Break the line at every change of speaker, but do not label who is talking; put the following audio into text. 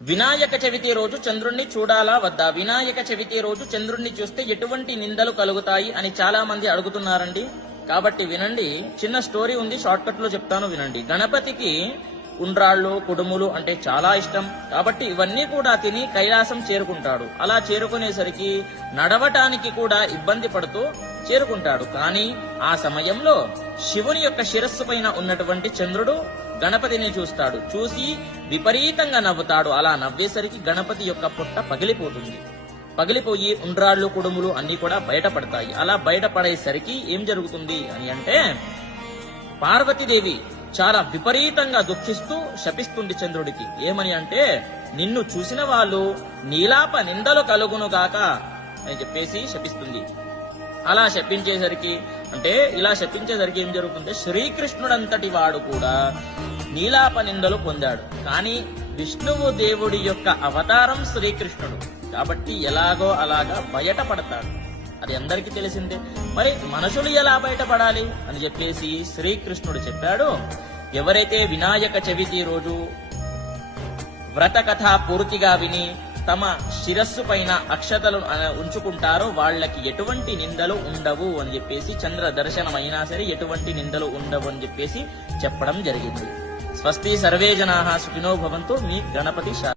వినాయక చవితి రోజు చంద్రుణ్ణి చూడాలా వద్దా? వినాయక చవితి రోజు చంద్రుణ్ణి చూస్తే ఎటువంటి నిందలు కలుగుతాయి అని చాలా మంది అడుగుతున్నారండి. కాబట్టి వినండి చిన్న స్టోరీ ఉంది షార్ట్ కట్లో చెప్తాను వినండి. గణపతికి ఉండ్రాళ్ళు కుడుములు అంటే చాలా ఇష్టం. కాబట్టి ఇవన్నీ కూడా తిని కైలాసం చేరుకుంటాడు. అలా చేరుకునేసరికి నడవటానికి కూడా ఇబ్బంది పడుతూ చేరుకుంటాడు. కానీ ఆ సమయంలో శివుని యొక్క శిరస్సు పైన ఉన్నటువంటి చంద్రుడు గణపతిని చూస్తాడు. చూసి విపరీతంగా నవ్వుతాడు. అలా నవ్వేసరికి గణపతి యొక్క పుట్ట పగిలిపోతుంది. పగిలిపోయి ఉండ్రాళ్ళు కుడుములు అన్ని కూడా బయటపడతాయి. అలా బయటపడేసరికి ఏం జరుగుతుంది అని అంటే పార్వతీదేవి చాలా విపరీతంగా దుఃఖిస్తూ శపిస్తుంది చంద్రుడికి. ఏమని అంటే నిన్ను చూసిన వాళ్ళు నీలాప నిందలు కలుగునుగాక అని చెప్పేసి శపిస్తుంది. అలా శపించేసరికి అంటే ఇలా శపించేసరికి ఏం జరుగుతుంది శ్రీకృష్ణుడంతటి వాడు కూడా నీలాప నిందలు పొందాడు. కానీ విష్ణువు దేవుడి యొక్క అవతారం శ్రీకృష్ణుడు. కాబట్టి ఎలాగో అలాగా బయటపడతాడు. అది అందరికీ తెలిసిందే. మరి మనుషులు ఎలా బయటపడాలి అని చెప్పేసి శ్రీకృష్ణుడు చెప్పాడు. ఎవరైతే వినాయక చవితి రోజు వ్రత కథ పూర్తిగా విని తమ శిరస్సు పైన అక్షతలు అన- ఉంచుకుంటారో వాళ్ళకి ఎటువంటి నిందలు ఉండవు అని చెప్పేసి చంద్ర దర్శనం అయినా సరే ఎటువంటి నిందలు ఉండవు అని చెప్పేసి చెప్పడం జరిగింది. స్వస్తి సర్వే జనా సుఖినో భవంతు మీ గణపతి శా